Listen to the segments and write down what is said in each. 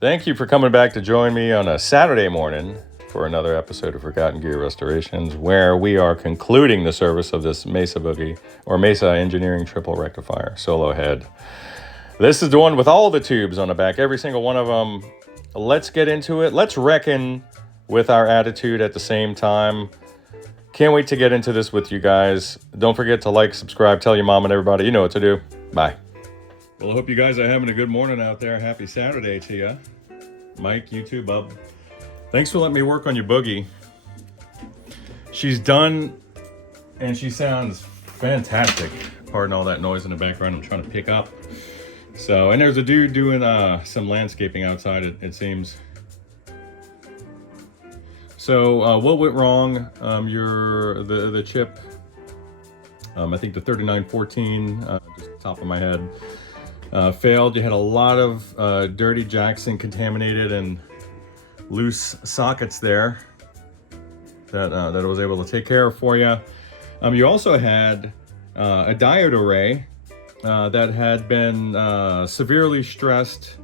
Thank you for coming back to join me on a Saturday morning for another episode of Forgotten Gear Restorations, where we are concluding the service of this Mesa Boogie, or Mesa Engineering Triple Rectifier Solo Head. This is the one with all the tubes on the back, every single one of them. Let's get into it. Let's reckon with our attitude at the same time. Can't wait to get into this with you guys. Don't forget to like, subscribe, tell your mom and everybody. You know what to do. Bye. Well, I hope you guys are having a good morning out there. Happy Saturday to you. Mike, you too, bub. Thanks for letting me work on your boogie. She's done, and she sounds fantastic. Pardon all that noise in the background I'm trying to pick up. So, and there's a dude doing some landscaping outside, it seems. So, what went wrong? The chip, I think the 3914, just top of my head, failed. You had a lot of dirty jacks and contaminated and loose sockets there that I was able to take care of for you. You also had a diode array that had been severely stressed.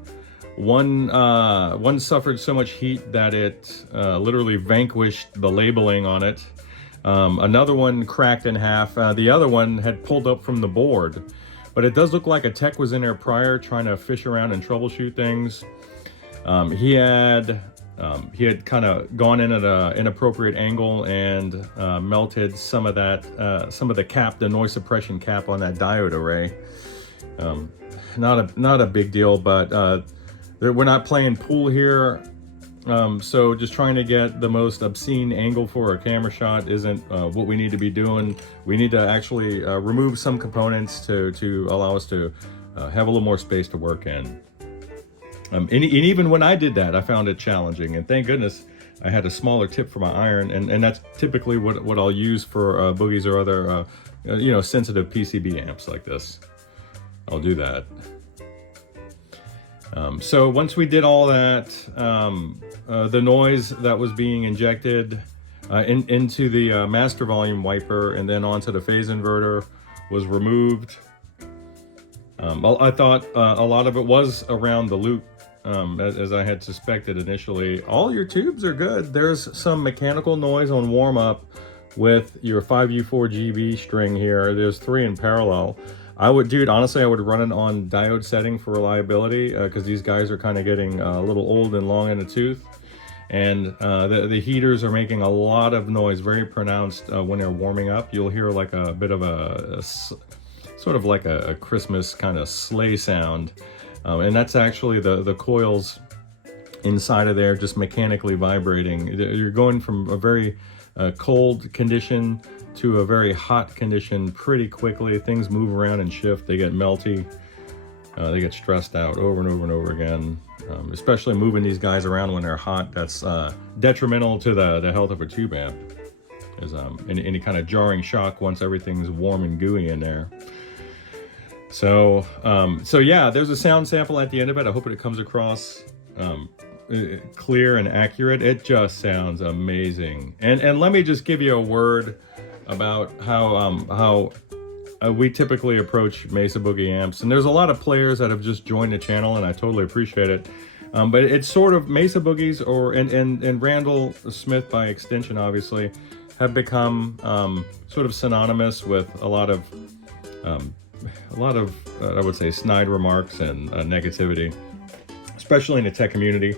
One suffered so much heat that it literally vanquished the labeling on it. Another one cracked in half. The other one had pulled up from the board. But it does look like a tech was in there prior trying to fish around and troubleshoot things. He had kind of gone in at an inappropriate angle and melted some of that, some of the cap, the noise suppression cap on that diode array. Not a big deal, but we're not playing pool here. So just trying to get the most obscene angle for a camera shot isn't what we need to be doing. We need to actually remove some components to allow us to have a little more space to work in. And even when I did that, I found it challenging. And thank goodness I had a smaller tip for my iron. And that's typically what I'll use for boogies or other sensitive PCB amps like this. I'll do that. So once we did all that, the noise that was being injected into the master volume wiper and then onto the phase inverter was removed. I thought a lot of it was around the loop, as I had suspected initially. All your tubes are good. There's some mechanical noise on warm up with your 5U4GB string here. There's 3 in parallel. Honestly, I would run it on diode setting for reliability because these guys are kind of getting a little old and long in the tooth. And the heaters are making a lot of noise, very pronounced when they're warming up. You'll hear like a bit of a sort of like a Christmas kind of sleigh sound. And that's actually the coils inside of there just mechanically vibrating. You're going from a very cold condition to a very hot condition pretty quickly. Things move around and shift. They get melty. They get stressed out over and over and over again. Especially moving these guys around when they're hot. That's detrimental to the health of a tube amp. There's any kind of jarring shock once everything's warm and gooey in there. So yeah, there's a sound sample at the end of it. I hope it comes across clear and accurate. It just sounds amazing. And let me just give you a word about how we typically approach Mesa Boogie amps. And there's a lot of players that have just joined the channel, and I totally appreciate it. But it's sort of Mesa Boogies and Randall Smith by extension, obviously, have become sort of synonymous with a lot of I would say snide remarks and negativity, especially in the tech community.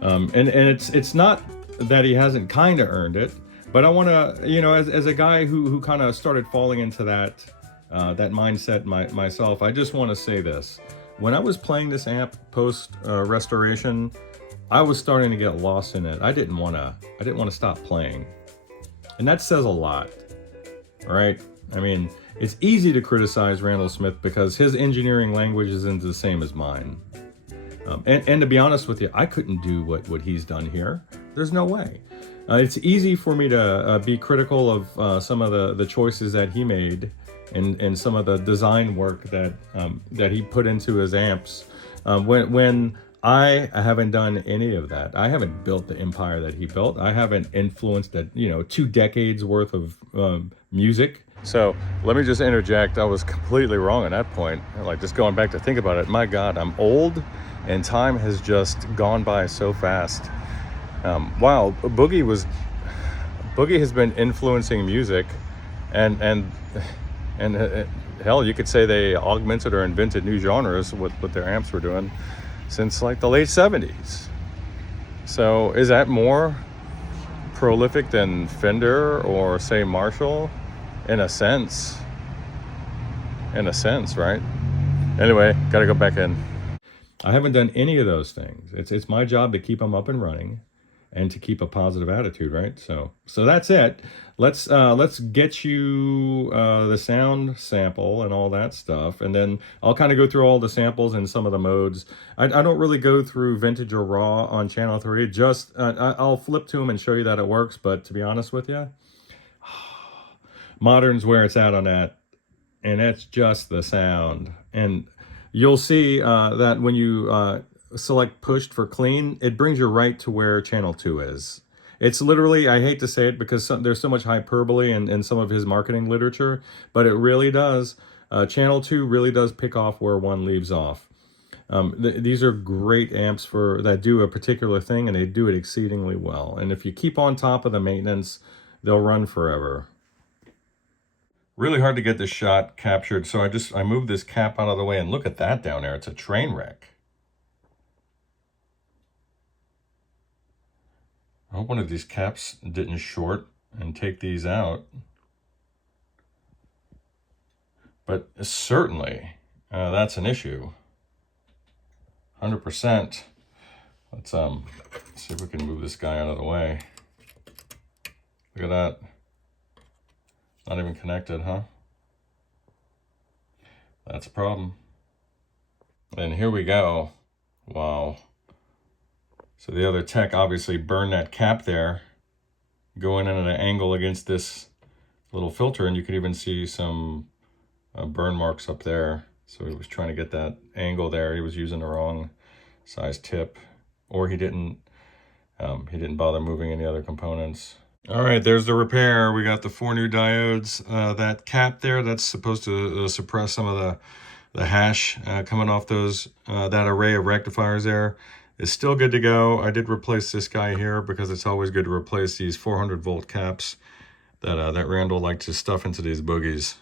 And it's not that he hasn't kind of earned it. But I want to, as a guy who kind of started falling into that mindset myself, I just want to say this. When I was playing this amp post restoration, I was starting to get lost in it. I didn't want to stop playing, and that says a lot, right? I mean, it's easy to criticize Randall Smith because his engineering language isn't the same as mine. And to be honest with you, I couldn't do what he's done here. There's no way. It's easy for me to be critical of some of the choices that he made and some of the design work that he put into his amps. When I haven't done any of that. I haven't built the empire that he built. I haven't influenced that 2 decades worth of music. So let me just interject. I was completely wrong at that point. Like, just going back to think about it. My God, I'm old. and time has just gone by so fast. Wow, Boogie has been influencing music, and hell, you could say they augmented or invented new genres with what their amps were doing since like the late 70s. So is that more prolific than Fender or say Marshall? In a sense, right? Anyway, gotta go back in. I haven't done any of those things. It's my job to keep them up and running, and to keep a positive attitude, right? So that's it. Let's get you the sound sample and all that stuff, and then I'll kind of go through all the samples and some of the modes. I don't really go through vintage or raw on channel 3. Just I'll flip to them and show you that it works. But to be honest with you, modern's where it's at on that, and that's just the sound. And you'll see that when you select pushed for clean, it brings you right to where channel 2 is. It's literally, I hate to say it because there's so much hyperbole in some of his marketing literature, but it really does. Channel 2 really does pick off where 1 leaves off. These are great amps that do a particular thing, and they do it exceedingly well. And if you keep on top of the maintenance, they'll run forever. Really hard to get this shot captured, so I moved this cap out of the way, and look at that down there. It's a train wreck. I hope one of these caps didn't short and take these out. But certainly, that's an issue. 100%. Let's see if we can move this guy out of the way. Look at that. Not even connected, huh? That's a problem. And here we go. Wow. So the other tech obviously burned that cap there, going in at an angle against this little filter, and you could even see some burn marks up there. So he was trying to get that angle there. He was using the wrong size tip, or he didn't bother moving any other components. All right, there's the repair. We got the 4 new diodes. That cap there, that's supposed to suppress some of the hash coming off those, that array of rectifiers there is still good to go. I did replace this guy here because it's always good to replace these 400 volt caps that Randall liked to stuff into these boogies.